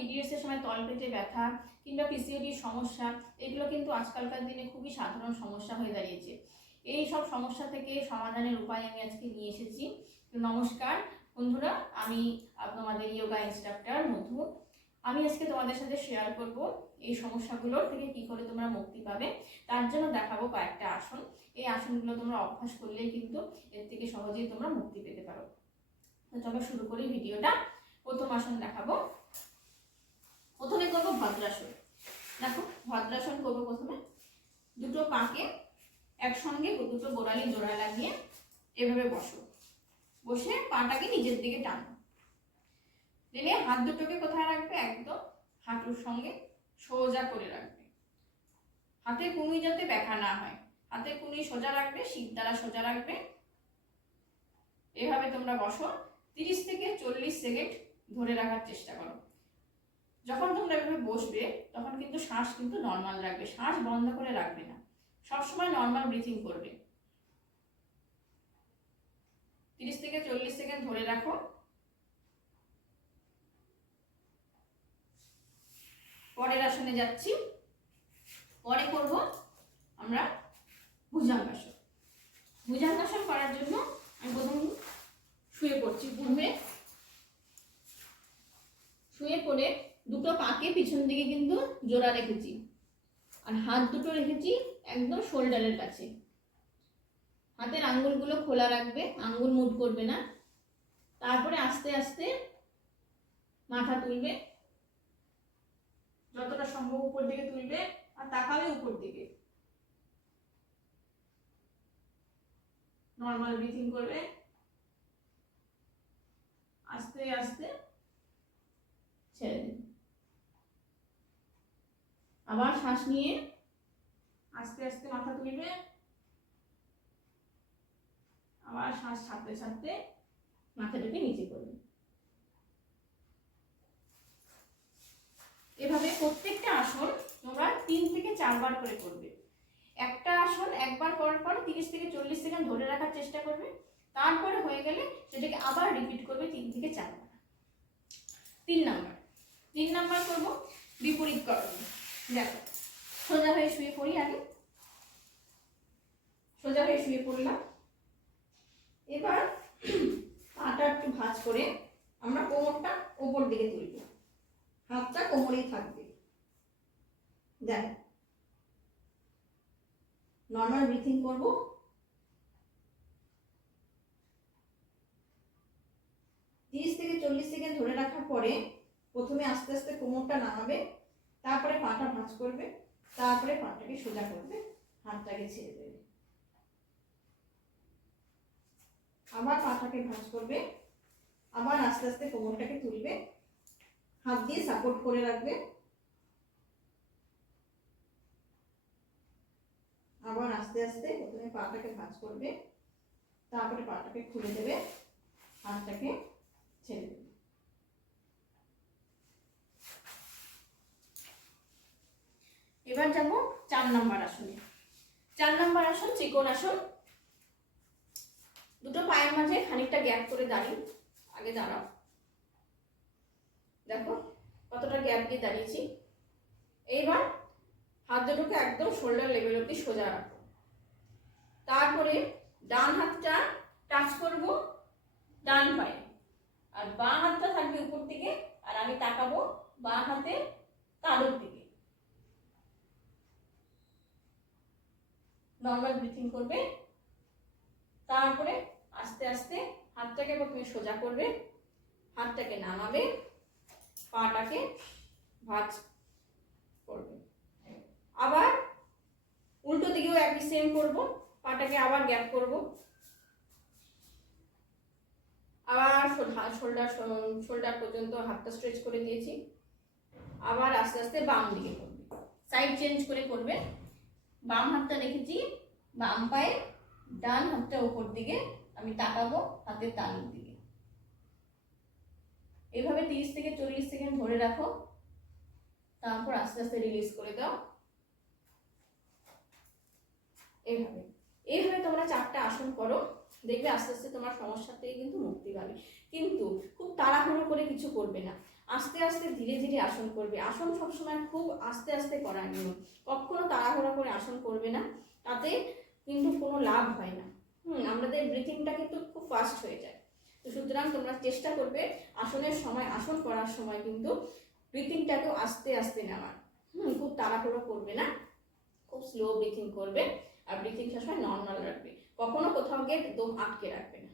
Periods এর সময় তলপেটে ব্যথা কিংবা পিসিওডির সমস্যা, এগুলো কিন্তু আজকালকার দিনে খুবই সাধারণ সমস্যা হয়ে দাঁড়িয়েছে। এই সব সমস্যা থেকে সমাধানের উপায় আমি আজকে নিয়ে এসেছি। নমস্কার বন্ধুরা, আমি তোমাদের যোগা ইনস্ট্রাক্টর মধু। আমি আজকে তোমাদের সাথে শেয়ার করব এই সমস্যাগুলোর থেকে কি করে তোমরা মুক্তি পাবে। তার জন্য দেখাবো কয়েকটা আসন। এই আসনগুলো তোমরা অভ্যাস করলেই কিন্তু এর থেকে সহজেই তোমরা মুক্তি পেতে পারো। তো চলো শুরু করি ভিডিওটা। প্রথম আসন দেখাবো। প্রথমে করবো ভদ্রাসন। দেখো, ভদ্রাসন করবো। প্রথমে দুটো পাকে একসঙ্গে দুটো গোড়ালি জোড়া লাগিয়ে এভাবে বসো। বসে পাটাকে নিচের দিকে টানো। টেনে হাত দুটোকে কোথায় রাখবে? একদম হাঁটুর সঙ্গে সোজা করে রাখবে। হাতে কুনুই যাতে ব্যাকা না হয়, হাতে কুনুই সোজা রাখবে, শির দ্বারা সোজা রাখবে। এভাবে তোমরা বসো। 30 থেকে 40 সেকেন্ড ধরে রাখার চেষ্টা করো। যখন তোমরা এভাবে বসবে তখন কিন্তু শ্বাস কিন্তু নর্মাল রাখবে, শ্বাস বন্ধ করে রাখবে না, সবসময় নর্মাল ব্রিথিং করবে। 30 থেকে 40 সেকেন্ড ধরে রাখো। পরের আসনে যাচ্ছি। পরে করব আমরা ভুজঙ্গাসন। ভুজঙ্গাসন করার জন্য আমি প্রথম শুয়ে পড়ছি। শুয়ে পড়ে দুটো পাকে পিছন দিকে কিন্তু জোড়া রেখেছি, আর হাত দুটো রেখেছি একদম শোল্ডারের কাছে। হাতের আঙ্গুলগুলো খোলা রাখবে, আঙ্গুল মুভ করবে না। তারপরে আস্তে আস্তে মাথা তুলবে, যতটা সম্ভব উপর দিকে তুলবে, আর তাকাবে উপর দিকে। নর্মাল ব্রিথিং করবে। আস্তে আস্তে ছেড়ে দেবে। আবার শ্বাস নিয়ে আস্তে আস্তে মাথা তুলবে, আবার শ্বাস ছাড়তে ছাড়তে মাথাটাকে নিচে করবে। এভাবে প্রত্যেকটা আসন তোমরা 3 থেকে 4 বার করে করবে। একটা আসন একবার করার পর 30 থেকে 40 সেকেন্ড ধরে রাখার চেষ্টা করবে। তারপরে হয়ে গেলে সেটাকে আবার রিপিট করবে 3 থেকে 4 বার। 3 নাম্বার করব বিপরীত করণ। দেখো, সোজা হয়ে শুয়ে পড়ি। আগে সোজা হয়ে শুয়ে পড়লাম। এবার পাটা একটু ভাঁজ করে আমরা কোমরটা উপর দিকে তুলব, হাতটা কোমরেই থাকবে। দেখো, নর্মাল ব্রিথিং করব। তিরিশ থেকে 40 সেকেন্ড ধরে রাখার পরে প্রথমে আস্তে আস্তে কোমরটা নামাবে, তারপরে পাটা ভাঁজ করবে, তারপরে পাটাকে সোজা করবে, হাতটাকে ছেড়ে দেবে। আবার পাটাকে ভাঁজ করবে, আবার আস্তে আস্তে কোমরটাকে তুলবে, হাত দিয়ে সাপোর্ট করে রাখবে, আবার আস্তে আস্তে প্রথমে পাটাকে ভাঁজ করবে, তারপরে পাটাকে খুলে দেবে, হাতটাকে ছেড়ে দেবে। এবার যাবো 4 নাম্বার আসনে। 4 নাম্বার আসন ত্রিকোণাসন। দুটো পায়ের মাঝে খানিকটা গ্যাপ করে আগে দাঁড়াও। দেখো কতটা গ্যাপ দিয়ে দাঁড়িয়েছি। এইবার হাত দুটোকে একদম শোল্ডার লেভেল অব্দি সোজা রাখো। তারপরে ডান হাতটা টাচ করব ডান পায়ে, আর বাঁ হাতটা থাকবে উপর দিকে, আর আমি তাকাবো বাঁ হাতে তালুর দিকে। নর্মাল ব্রিথিং করবে। তারপরে আস্তে আস্তে হাতটাকে প্রথমে সোজা করবে, হাতটাকে নামাবে, পাটাকে ভাঁজ করবে। আবার উল্টো দিকেও একই সেম করব। পাটাকে আবার গ্যাপ করব, আবার শোল্ডার পর্যন্ত হাতটা স্ট্রেচ করে দিয়েছি। আবার আস্তে আস্তে বাম দিকে করবে, সাইড চেঞ্জ করে করবে। বাম হাতটা রেখেছি বাম পায়ে, ডান হাতটা উপর দিকে, আমি তাকাবো হাতের তালুর দিকে। এভাবে 30 থেকে 40 সেকেন্ড ধরে রাখো, তারপর আস্তে আস্তে রিলিজ করে দাও। এইভাবে তোমরা 4টা আসন করো, দেখবে আস্তে আস্তে তোমার সমস্যা থেকে কিন্তু মুক্তি পাবে। কিন্তু খুব তাড়াহুড়ো করে কিছু করবে না। আস্তে আস্তে ধীরে ধীরে আসন করবে। আসন সবসময় খুব আস্তে আস্তে করার নিয়ম, কখনো তাড়াহুড়া করে আসন করবে না, তাতে কিন্তু কোনো লাভ হয় না। আমাদের ব্রিথিংটা কিন্তু খুব ফাস্ট হয়ে যায়। তো সুতরাং তোমরা চেষ্টা করবে আসনের সময়, আসন করার সময় কিন্তু ব্রিথিংটাকেও আস্তে আস্তে নেওয়ার। খুব তাড়াহুড়ো করবে না, খুব স্লো ব্রিথিং করবে, আর ব্রিথিং সবসময় নর্মাল রাখবে, কখনো কোথাও গিয়ে দম আটকে রাখবে না।